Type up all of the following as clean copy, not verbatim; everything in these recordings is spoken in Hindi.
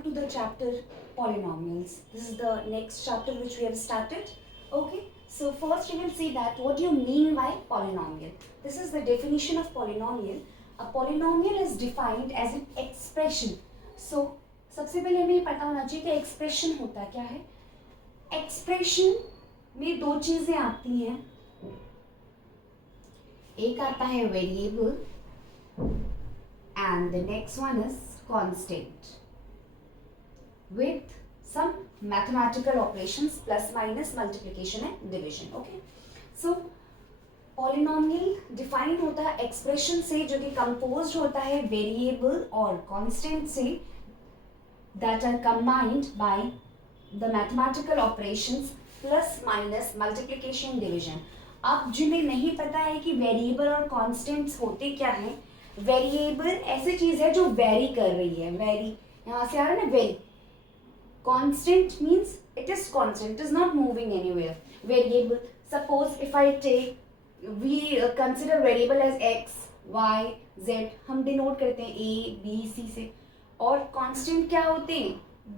welcome to the chapter polynomials. This is the next chapter which we have started. Okay, so first you will see that what do you mean by polynomial. This is the definition of polynomial. A polynomial is defined as an expression. So सबसे पहले हमें पता होना चाहिए कि एक्सप्रेशन होता क्या है. एक्सप्रेशन में दो चीजें आती हैं. एक आता है variable and the next one is constant with some mathematical operations plus minus multiplication and division. Okay, so polynomial define होता है expression से जो कि composed होता है variable और constant से that are combined by the mathematical operations plus minus multiplication division. अब जिन्हें नहीं पता है कि वेरिएबल और कॉन्स्टेंट्स होते क्या हैं, वेरिएबल ऐसी चीज है जो वेरी कर रही है. वेरी यहाँ से आ रहा है ना, very. Constant means it is constant, it is not moving anywhere. Variable, suppose if I take, we consider variable as X Y Z, हम डिनोट करते हैं ए बी सी से. और कांस्टेंट क्या होते हैं,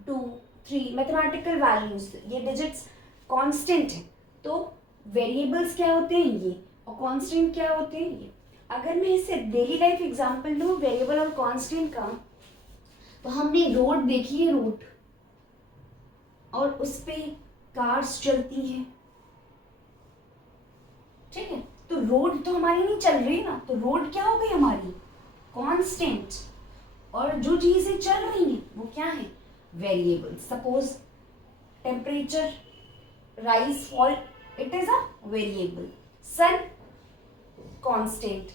2 3 मैथमेटिकल वैल्यूज, ये डिजिट्स कांस्टेंट है. तो वेरिएबल्स क्या होते हैं ये, और कांस्टेंट क्या होते हैं ये. अगर मैं इससे डेली लाइफ एग्जांपल लूँ वेरिएबल और कांस्टेंट का, तो हमने रोड देखी है, रोड, और उस पे कार्स चलती हैं. ठीक है, तो रोड तो हमारी नहीं चल रही ना, तो रोड क्या हो गई हमारी, कांस्टेंट. और जो चीजें चल रही हैं वो क्या है, variable. Suppose temperature rise fall, it is a variable. Sun, constant.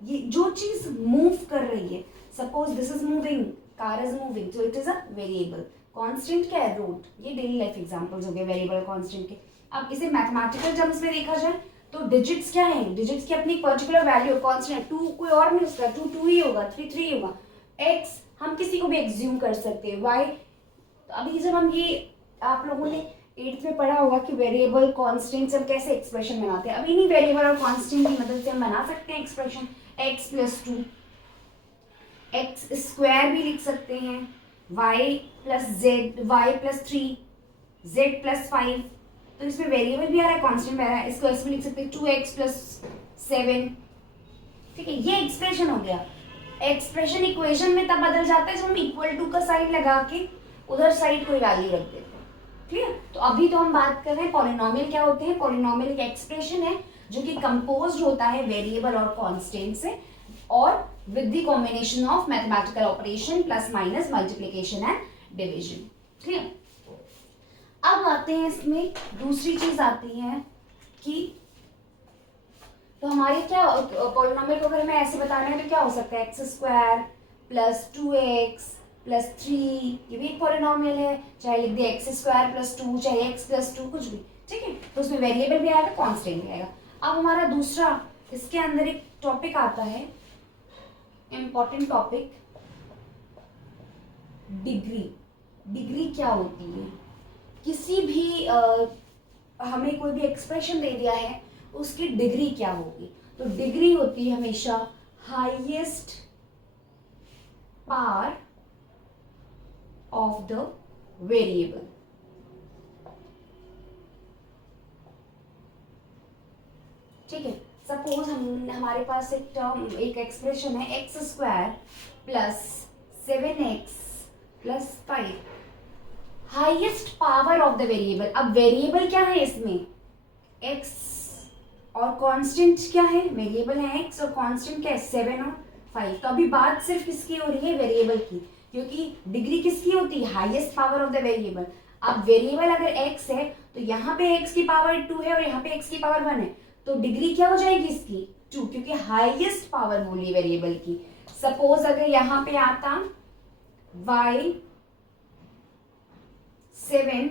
ये जो चीज मूव कर रही है, suppose this is moving, car is moving, so it is a variable. Constant क्या है, रोड. ये डेली लाइफ एग्जांपल्स हो गए वेरिएबल और कांस्टेंट के. अब इसे मैथमेटिकल टर्म्स में देखा जाए तो डिजिट्स क्या है, डिजिट्स की अपनी पर्टिकुलर वैल्यू. कांस्टेंट 2 कोई और नहीं, उसका 2 2 ही होगा, 3 3 ही होगा. एक्स हम किसी को भी एग्ज्यूम कर सकते हैं. वाई, तो अभी जब हम ये, आप लोगों ने 8th में पढ़ा होगा कि वेरिएबल कांस्टेंट से हम कैसे एक्सप्रेशन बनाते हैं. अभी नहीं, वेरिएबल और कांस्टेंट की मदद से हम बना सकते हैं एक्सप्रेशन. x + 2, x² भी लिख सकते हैं, y + z, y + 3, z + 5. तो इसमें वेरिएबल भी आ रहा है, कांस्टेंट भी आ रहा है. इसको ऐसे भी लिख सकते हैं 2x + 7. ठीक है, ये एक्सप्रेशन हो गया. एक्सप्रेशन इक्वेशन में तब बदल जाता है जब हम = का साइन लगा के उधर साइड कोई वैल्यू रख देते हैं. क्लियर. तो अभी तो हम बात कर रहे हैं पॉलिनोमियल क्या होते हैं. पॉलिनोमियल एक एक्सप्रेशन है जो कि कंपोज्ड होता है वेरिएबल और कांस्टेंट से, और with the combination of mathematical operation plus minus multiplication and division. Clear. अब आते हैं इसमें दूसरी चीज आती है कि, तो हमारे क्या पॉलिनोमियल को अगर मैं ऐसे बताना है तो क्या हो सकता है, x² + 2x + 3, ये भी एक पॉलिनोमियल है. चाहे लिख दे x² + 2, चाहे x + 2, कुछ भी. ठीक है, तो उसमें वेरिएबल भी आएगा, कांस्टेंट भी आएगा. अब हमारा दूसरा, इसके अंदर एक टॉपिक आता है, इंपॉर्टेंट टॉपिक, डिग्री. डिग्री क्या होती है, किसी भी हमें कोई भी एक्सप्रेशन दे दिया है, उसकी डिग्री क्या होगी. तो डिग्री होती है हमेशा highest power of the variable. ठीक है, सपोज हमारे पास एक टर्म, एक एक्सप्रेशन है x² + 7x + 5, highest power of the variable. अब वेरिएबल क्या है इसमें, x, और कांस्टेंट क्या है, वेरिएबल है x और कांस्टेंट क्या है 7 और 5. तो अभी बात सिर्फ किसकी हो रही है, वेरिएबल की, क्योंकि डिग्री किसकी होती है, highest power of the variable. अब वेरिएबल अगर x है तो यहाँ पे x की पावर 2 है और यहाँ पे x की पावर 1 है, तो डिग्री क्या हो जाएगी इसकी, 2, क्योंकि हाईएस्ट पावर बोली वेरिएबल की. सपोज अगर यहाँ पे आता y 7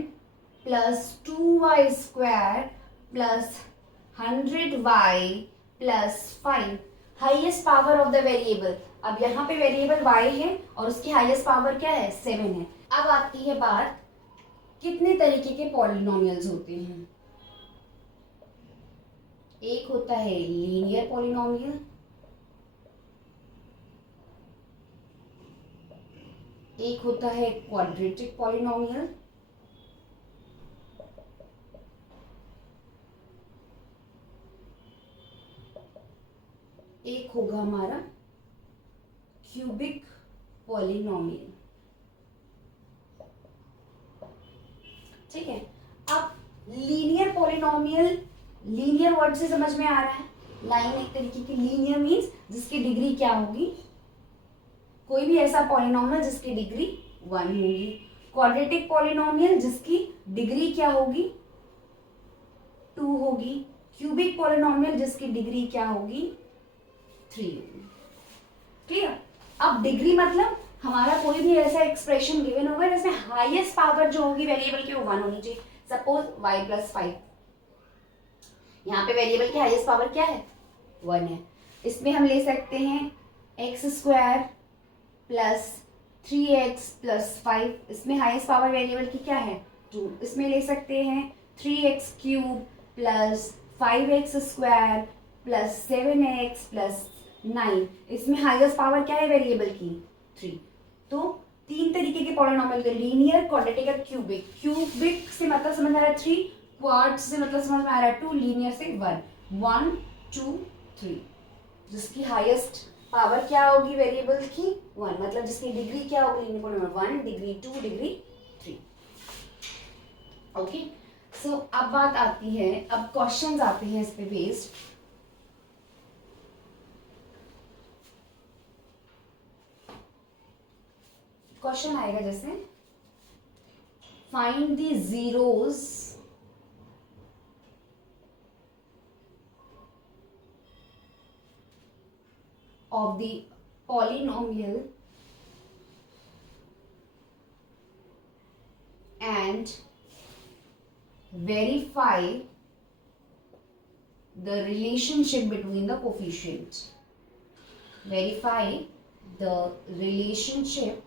+ 2y² + 100y + 5, highest power of the variable. अब यहाँ पे वेरिएबल y है और उसकी हाईएस्ट पावर क्या है, 7 है. अब आती है बात, कितने तरीके के पॉलिनोमियल्स होते हैं. एक होता है लीनियर पॉलिनोमियल, एक होता है क्वाड्रेटिक पॉलिनोमियल, एक होगा हमारा क्यूबिक पॉलिनोमियल। ठीक है, अब लीनियर पॉलिनोमियल, लीनियर वर्ड से समझ में आ रहा है, लाइन एक तरीके की, लीनियर मीन्स जिसकी डिग्री क्या होगी, कोई भी ऐसा पॉलिनोमियल जिसकी डिग्री 1 होगी। क्वाड्रेटिक पॉलिनोमियल जिसकी डिग्री क्या होगी, 2 होगी। क्यूबिक पॉलिनोमियल जिसकी डिग्री क्या होगी, 3 होगी। क्लियर? अब डिग्री मतलब हमारा कोई भी ऐसा एक्सप्रेशन गिवन होगा जिसमें हाईएस्ट पावर जो होगी वेरिएबल की वो 1 होनी चाहिए। सपोज y+5, यहाँ पे वेरिएबल की हाईएस्ट पावर क्या है, 1 है। इसमें हम ले सकते हैं x² प्लस 3x प्लस 5, इसमें हाईएस्ट पावर वेरिएबल की क्या है, 2। इसमें ले सकते हैं 3x³ plus 5x² plus 7x plus 9, इसमें हाईएस्ट पावर क्या है वेरिएबल की, 3। तो 3 तरीके के पॉलिनोमियल के, लीनियर, क्वाड्रेटिक और क्यूबिक। क्यूबिक से मतलब समझ में आ रहा है 3, क्वाड से मतलब समझ में आ रहा है 2, लीनियर से 1, 1 2 3, जिसकी हाईएस्ट पावर क्या होगी वेरिएबल की, 1, मतलब जिसकी डिग्री क्या होगी linear polynomial, 1 degree 2 degree 3। Okay, so अब बात आती है, अब क्वेश्चंस आते हैं इस पे बेस्ड। क्वेश्चन आएगा जैसे find the zeros of the polynomial and verify the relationship between the coefficient. Verify the relationship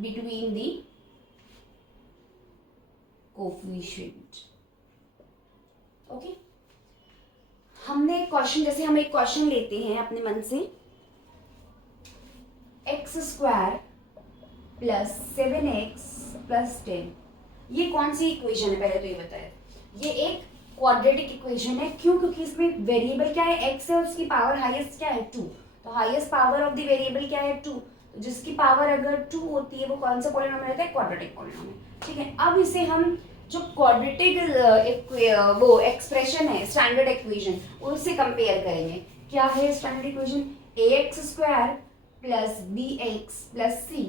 between the coefficient. Okay? हमने एक क्वेश्चन, जैसे हम एक क्वेश्चन लेते हैं अपने मन से, x² प्लस 7x प्लस 10, ये कौन सी इक्वेशन है, पहले तो ये बताया। ये एक क्वाड्रेटिक इक्वेशन है, क्यों? क्योंकि इसमें वेरिएबल क्या है, x है, और उसकी पावर हाईएस्ट क्या है, 2। तो highest power of the variable क्या है, 2। तो जिसकी पावर अगर 2 होती है वो कौन सा पॉलिनोमियल होता है, क्वाड्रेटिक पॉलिनोमियल। ठीक है, अब इसे हम जो क्वाड्रेटिक वो एक्सप्रेशन है, स्टैंडर्ड इक्वेशन, उससे कंपेयर करेंगे। क्या है standard equation, ax² plus bx plus c।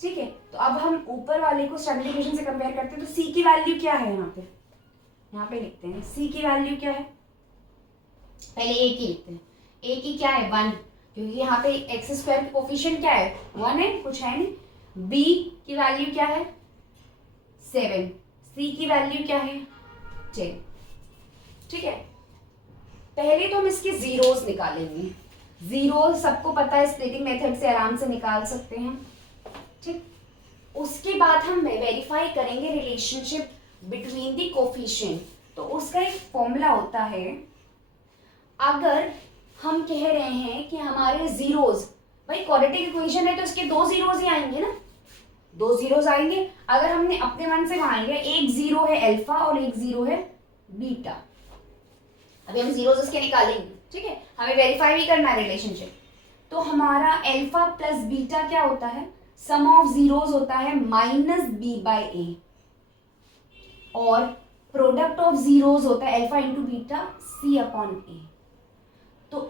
ठीक है, तो अब हम ऊपर वाले को स्टैंडर्ड इक्वेशन से कंपेयर करते हैं, तो c की वैल्यू क्या है, यहाँ पे लिखते हैं c की वैल्यू क्या है, पहले a की लिखते हैं। a की क्या है, 1, क्योंकि यहाँ पे x² का कोफिशिएंट क्या है, 1 है, कुछ है नहीं। b की वैल्यू क्या है, 7, c की वैल्यू क्या है, 10। ठीक है, पहले तो हम इसके जीरोस निकालेंगे। जीरो सबको पता है, स्प्लिटिंग मेथड से आराम से निकाल सकते हैं। ठीक, उसके बाद हम वेरीफाई करेंगे रिलेशनशिप बिटवीन द कोफिशिएंट। तो उसका एक फॉर्मूला होता है, अगर हम कह रहे हैं कि हमारे जीरोस, भाई क्वाड्रेटिक इक्वेशन है तो इसके 2 जीरोस ही आएंगे ना, 2 जीरोस आएंगे। अगर हमने अपने मन से मान लिया एक जीरो है अल्फा और एक जीरो है बीटा, अभी हम जीरोस इसके निकालेंगे। ठीक है, हमें वेरीफाई भी करना है रिलेशनशिप। तो हमारा अल्फा प्लस बीटा क्या होता है, सम ऑफ जीरोस होता है -b/a, और प्रोडक्ट ऑफ जीरोस होता है अल्फा इंटू बीटा c/a। तो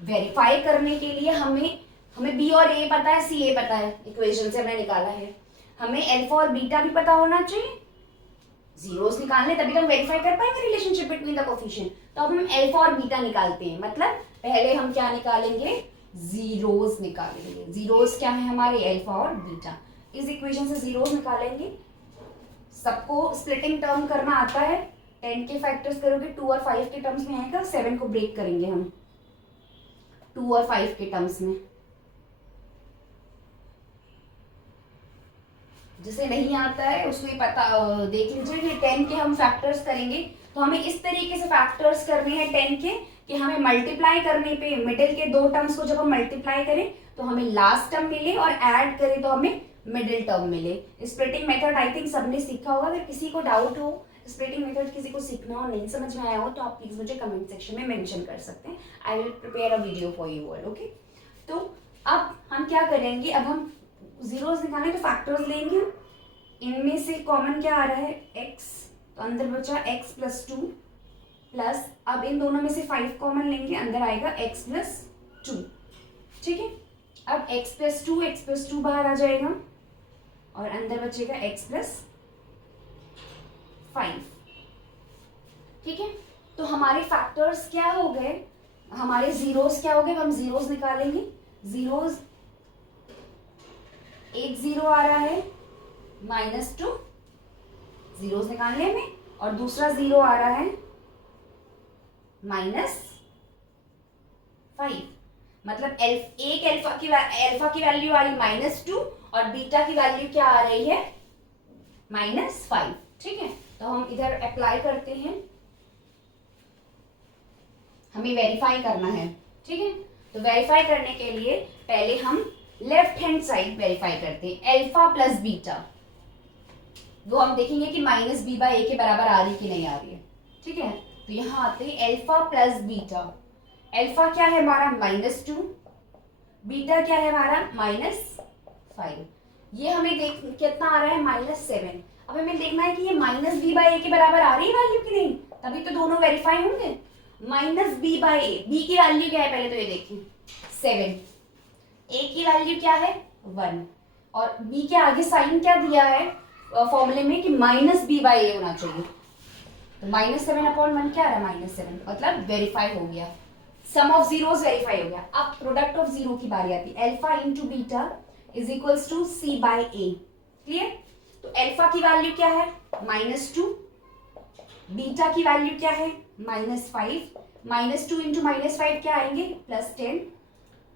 वेरीफाई करने के लिए हमें b और a पता है, c a पता है, इक्वेशन से हमने निकाला है। हमें अल्फा और बीटा भी पता होना चाहिए, जीरोस निकालने तभी तो हम वेरीफाई कर पाएंगे रिलेशनशिप बिटवीन द कोफिशिएंट। तो अब हम अल्फा और बीटा निकालते हैं, मतलब पहले हम क्या निकालेंगे, जीरोस निकालेंगे। जीरोस क्या है हमारे, अल्फा और बीटा। इस इक्वेशन से जीरोस निकालेंगे। सबको स्प्लिटिंग टर्म करना आता है, 10 के फैक्टर्स करोगे 2 और 5 के टर्म्स में आएगा, 7 को ब्रेक करेंगे हम 2 और 5 के टर्म्स में। जिसे नहीं आता है उसको ये पता देख लीजिए कि 10 के हम फैक्टर्स करेंगे, तो हमें इस तरीके से फैक्टर्स करने हैं 10 के कि हमें मल्टीप्लाई करने पे मिडिल के दो टर्म्स को जब हम मल्टीप्लाई करें तो हमें लास्ट टर्म मिले और ऐड करें तो हमें मिडिल टर्म मिले। स्प्लिटिंग मेथड आई थिंक सबने सीखा होगा। अगर किसी को डाउट हो, स्प्लिटिंग मेथड किसी को सीखना हो, नहीं समझ में आया हो, तो आप प्लीज मुझे कमेंट सेक्शन में मेंशन कर सकते हैं। I will prepare a video for you all. Okay, तो अब हम क्या करेंगे, अब हम जीरोस निकालें तो फैक्टर्स लेंगे। इनमें से कॉमन क्या आ रहा है, x, तो अंदर बचा x प्लस 2 प्लस, अब इन दोनों में से 5 कॉमन लेंगे, अंदर आएगा x प्लस 2। ठीक है, अब x प्लस 2 बाहर आ जाएगा और अंदर बचेगा x प्लस 5। ठीक है, तो हमारे फैक्टर्स क्या हो गए, हमारे जीरोस क्या हो गए, हम जीरोस निकालेंगे। जीरोस, एक जीरो आ रहा है -2, जीरोस निकालने में, और दूसरा जीरो आ रहा है -5। मतलब एक अल्फा की वैल्यू आ रही -2 और बीटा की वैल्यू क्या आ रही है, -5। ठीक है, तो हम इधर अप्लाई करते हैं, हमें वेरीफाई करना है। ठीक है, तो वेरीफाई करने के लिए पहले हम लेफ्ट हैंड साइड वेरीफाई करते हैं, अल्फा प्लस बीटा, वो हम देखेंगे कि -b/a के बराबर आ रही कि नहीं आ रही है। ठीक है, तो यहाँ आते हैं अल्फा प्लस बीटा। अल्फा क्या है हमारा -2, बीटा क्या है हमारा -5। ये हमें देख कितना आ रहा है -7। अब हमें देखना है कि ये -b/a के बराबर आ रही है वैल्यू कि नहीं, तभी तो दोनों वेरीफाई होंगे। -b/a, b की वैल्यू क्या है पहले तो ये देखें 7, a की वैल्यू क्या है 1, और b के आगे साइन क्या दिया है फॉर्मूले में कि -b/a होना चाहिए, तो -7/1 क्या आ रहा है -7, मतलब वेरीफाई हो गया, सम ऑफ जीरोस वेरीफाई हो गया। अब प्रोडक्ट ऑफ जीरो की बारी आती है, alpha into beta is equals to c/a। Clear, तो अल्फा की वैल्यू क्या है -2, बीटा की वैल्यू क्या है -5, -2 इंटू -5 क्या आएंगे +10।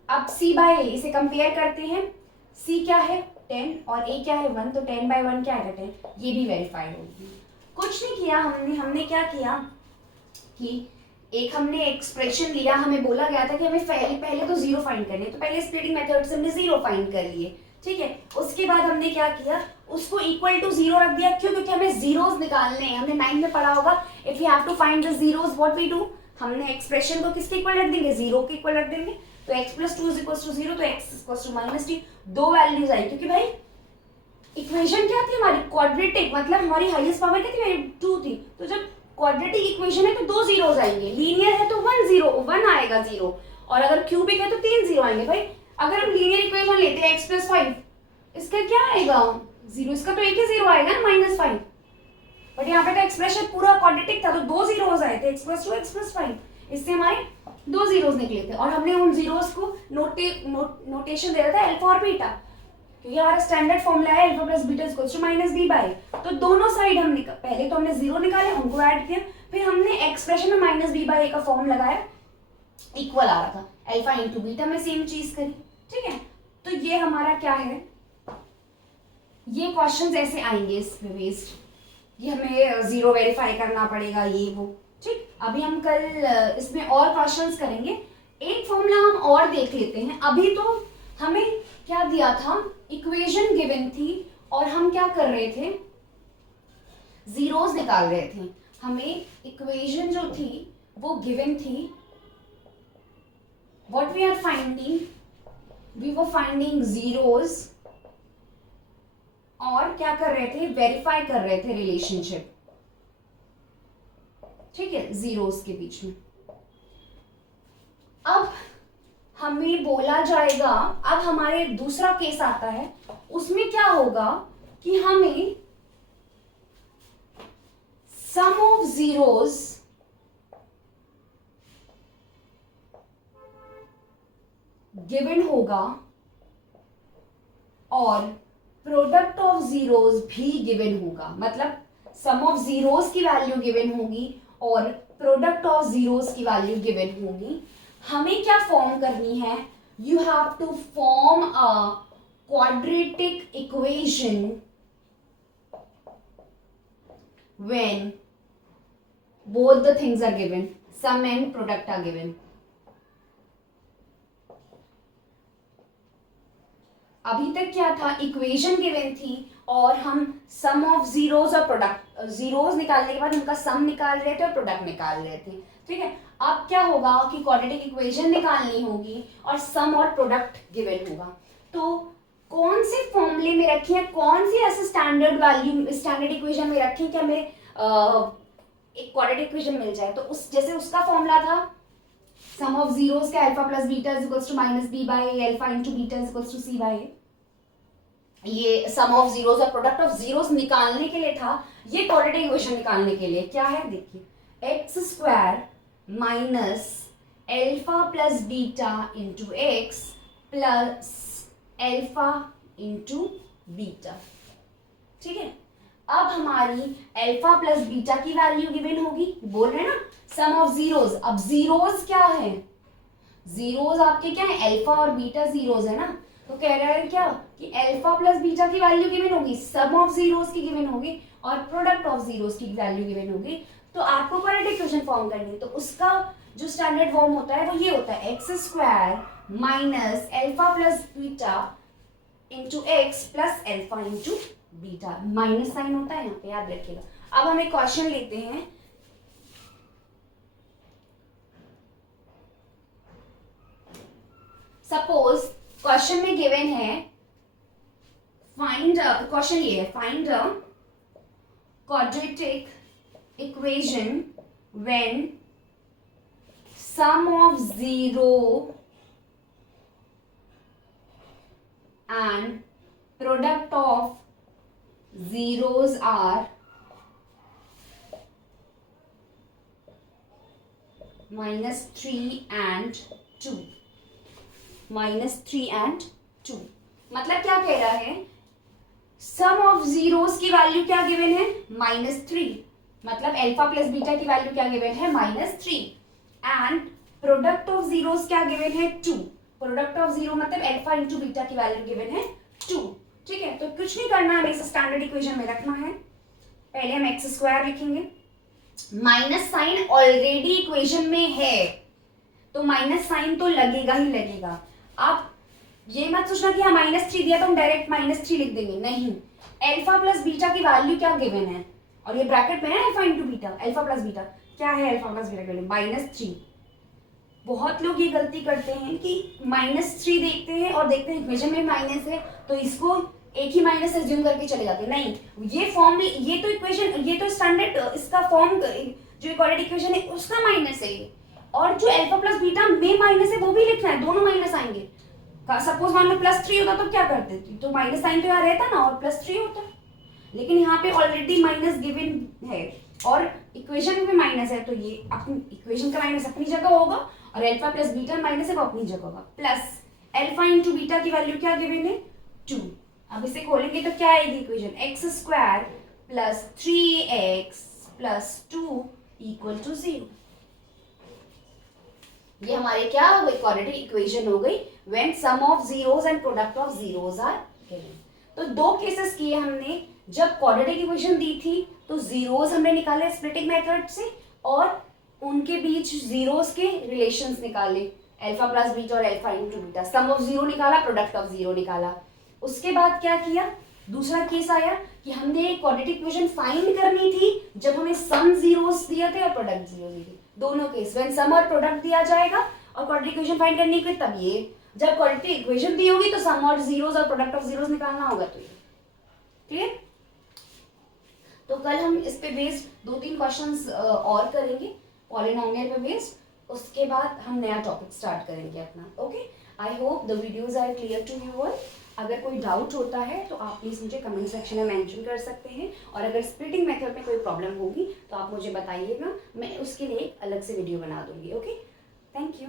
अब c/a इसे कंपेयर करते हैं, c क्या है 10 और a क्या है 1, तो 10/1 क्या आएगा 10, ये भी वेरीफाई होगी। कुछ नहीं किया हमने क्या किया कि एक हमने एक्सप्रेशन लिया, हमें बोला गया था कि हमें पहले तो जीरो फाइंड करने, तो पहले स्प्लिटिंग मेथड से हमने जीरो फाइंड कर लिए। ठीक है, उसके बाद हमने क्या किया, उसको इक्वल टू जीरो रख दिया। क्यों, क्योंकि हमें जीरोस निकालने हैं, हमने 9 में पढ़ा होगा if you have to find the zeros what we do, हमने एक्सप्रेशन को किसके इक्वल रख देंगे, जीरो के इक्वल रख देंगे। तो x plus 2 is equal to 0, तो x is equal to -t, दो वैल्यूज आई, क्योंकि भाई इक्वेशन क्या थी हमारी क्वाड्रेटिक, मतलब हमारी हाईएस्ट पावर क्या थी 2 थी, तो जब क्वाड्रेटिक इक्वेशन है तो दो जीरोस आएंगे, लीनियर है तो 1 आएगा जीरो, और अगर क्यूबिक है तो 3 जीरो आएंगे। भाई अगर हम लीनियर इक्वेशन लेते हैं x प्लस 5, इसका क्या आएगा 0, इसका तो एक ही जीरो आएगा ना -5, बट यहाँ पे तो एक्सप्रेशन पूरा क्वाड्रेटिक था तो दो जीरोस आए थे, x प्लस 2 x प्लस 5, इससे हमारे दो जीरोस निकले थे, और हमने उन जीरोस को नोटेशन दे रहा था अल्फा और बीटा, क्योंकि हमारा स्टैंडर्ड फॉर्मूला है alpha plus beta equals to -b/a। तो दोनों साइड हम पहले तो हमने जीरो निकाले, उनको ऐड किया, फिर हमने एक्सप्रेशन में -b/a का फॉर्म लगाया, इक्वल आ रहा था, अल्फा इंटू बीटा में सेम चीज करी। ठीक है, तो ये हमारा क्या है, ये क्वेश्चंस ऐसे आएंगे इस पे बेस्ड, ये हमें जीरो वेरीफाई करना पड़ेगा, ये वो। ठीक, अभी हम कल इसमें और क्वेश्चंस करेंगे। एक फॉर्मूला हम और देख लेते हैं। अभी तो हमें क्या दिया था, इक्वेशन गिवन थी और हम क्या कर रहे थे, जीरोस निकाल रहे थे। हमें इक्वेशन जो थी वो गिवन थी, what we are finding, we were finding zeros, और क्या कर रहे थे, वेरीफाई कर रहे थे रिलेशनशिप। ठीक है, जीरोस के बीच में। अब हमें बोला जाएगा, अब हमारे दूसरा केस आता है, उसमें क्या होगा कि हमें सम ऑफ जीरोस गिवन होगा और प्रोडक्ट ऑफ जीरोस भी गिवन होगा, मतलब सम ऑफ जीरोस की वैल्यू गिवन होगी और प्रोडक्ट ऑफ जीरोस की वैल्यू गिवन होगी। हमें क्या फॉर्म करनी है, you have to form a quadratic equation when both the things are given, sum and product are given. अभी तक क्या था, इक्वेशन गिवन थी और हम सम ऑफ जीरोस और प्रोडक्ट, जीरोस निकालने के बाद उनका सम निकाल रहे थे और प्रोडक्ट निकाल रहे थे, ठीक है। अब क्या होगा कि क्वाड्रेटिक इक्वेशन निकालनी होगी और सम और प्रोडक्ट गिवन होगा। तो कौन से फॉर्मूले में रखे हैं, कौन सी ऐसे स्टैंडर्ड वैल्यू स्टैंडर्ड इक्वेशन में रखें कि हमें एक क्वाड्रेटिक इक्वेशन मिल जाए। तो उस जैसे उसका फॉर्मूला था सम ऑफ जीरोस का alpha plus beta is equals to minus B by A, alpha into beta is equals to C by A. ये सम ऑफ जीरोस और प्रोडक्ट ऑफ जीरोस निकालने के लिए था। ये क्वाड्रेटिक इक्वेशन निकालने के लिए क्या है, देखिए x square minus alpha plus beta into X plus alpha into beta, ठीक है। अब हमारी अल्फा प्लस बीटा की वैल्यू गिवन होगी, बोल रहे हैं ना सम ऑफ जीरोस। अब जीरोस क्या है, जीरोस आपके क्या है, अल्फा और बीटा जीरोस है ना। तो कह रहा है क्या कि अल्फा प्लस बीटा की वैल्यू गिवन होगी, सम ऑफ जीरोस की गिवन होगी और प्रोडक्ट ऑफ जीरोस की वैल्यू गिवन होगी। तो आपको क्वाड्रेटिक इक्वेशन फॉर्म करनी है, तो उसका जो स्टैंडर्ड फॉर्म होता है वो ये होता है X square minus alpha plus beta into X plus alpha into beta. Minus sign होता है यहाँ पे, याद रखिएगा। अब हम एक क्वेश्चन लेते हैं। सपोज क्वेश्चन में गिवन है फाइंड, क्वेश्चन ये है find a quadratic equation when sum of zero and product of zeros are -3 and 2, -3 and 2। मतलब क्या कह रहा है, सम ऑफ जीरोस की वैल्यू क्या गिवन है, -3, मतलब अल्फा प्लस बीटा की वैल्यू क्या गिवन है, -3, एंड प्रोडक्ट ऑफ जीरोस क्या गिवन है, 2। प्रोडक्ट ऑफ जीरो मतलब अल्फा इंटू बीटा की वैल्यू गिवन है 2, ठीक है। तो कुछ नहीं करना, हमें इसे स्टैंडर्ड इक्वेशन में रखना है। पहले हम एक्स स्क्वायर लिखेंगे, माइनस साइन ऑलरेडी इक्वेशन में है तो माइनस साइन तो लगेगा ही लगेगा। आप ये मत सोचना कि हाँ -3 दिया तो हम डायरेक्ट -3 लिख देंगे, नहीं। अल्फा प्लस बीटा की वैल्यू क्या गिवन है, और ये ब्रैकेट में है alpha into beta, alpha plus beta क्या है, अल्फा प्लस बीटा की वैल्यू -3। बहुत लोग ये गलती करते हैं कि -3 देखते हैं और देखते हैं इक्वेशन में माइनस है तो इसको एक ही माइनस एज्यूम करके चले जाते हैं। नहीं, ये फॉर्म में ये तो इक्वेशन, ये तो स्टैंडर्ड इसका फॉर्म जो क्वाड्रेटिक इक्वेशन है उसका माइनस है, और जो अल्फा प्लस बीटा में माइनस है वो भी लिखना है, दोनों माइनस आएंगे। सपोज मान लो +3 होता तो क्या करते, तो माइनस साइन तो यहाँ रहता ना और +3 होता, लेकिन यहाँ पे ऑलरेडी माइनस गिवन है और इक्वेशन में माइनस है, तो ये अपनी इक्वेशन का माइनस अपनी जगह होगा और अल्फा प्लस बीटा माइनस है वो अपनी जगह होगा, प्लस अल्फा इंटू बीटा की वैल्यू क्या गिवन है, 2। अब इसे खोलेंगे तो क्या आएगी equation, X square plus 3x plus 2 equal to 0। ये हमारे क्या हो गई, क्वाड्रेटिक इक्वेशन हो गई when sum of zeros and product of zeros are given. तो दो केसेस किए हमने, जब क्वाड्रेटिक इक्वेशन दी थी तो जीरोस हमने निकाले स्प्लिटिंग मेथड से और उनके बीच जीरोस के रिलेशंस निकाले, अल्फा प्लस बीटा और alpha into beta, sum of zero निकाला, प्रोडक्ट ऑफ जीरो निकाला। उसके बाद क्या किया, दूसरा केस आया कि हमने क्वाड्रेटिक इक्वेशन फाइंड करनी थी जब हमें सम जीरोस दिए थे और प्रोडक्ट जीरो दिए थे। दोनों केस व्हेन सम और प्रोडक्ट दिया जाएगा और क्वाड्रेटिक इक्वेशन फाइंड करनी है तब ये, जब क्वाड्रेटिक इक्वेशन दी होगी तो सम और जीरोस और प्रोडक्ट ऑफ जीरोस निकालना होगा। तो ये क्लियर। तो कल हम इस पे बेस्ड 2-3 क्वेश्चंस और करेंगे पॉलिनोमियल पे बेस्ड, उसके बाद हम नया टॉपिक स्टार्ट करेंगे अपना। Okay, I hope the videos are clear to you all. अगर कोई डाउट होता है तो आप प्लीज़ मुझे कमेंट सेक्शन में मेंशन कर सकते हैं, और अगर स्प्लिटिंग मेथड में कोई प्रॉब्लम होगी तो आप मुझे बताइएगा, मैं उसके लिए एक अलग से वीडियो बना दूंगी। Okay, thank you.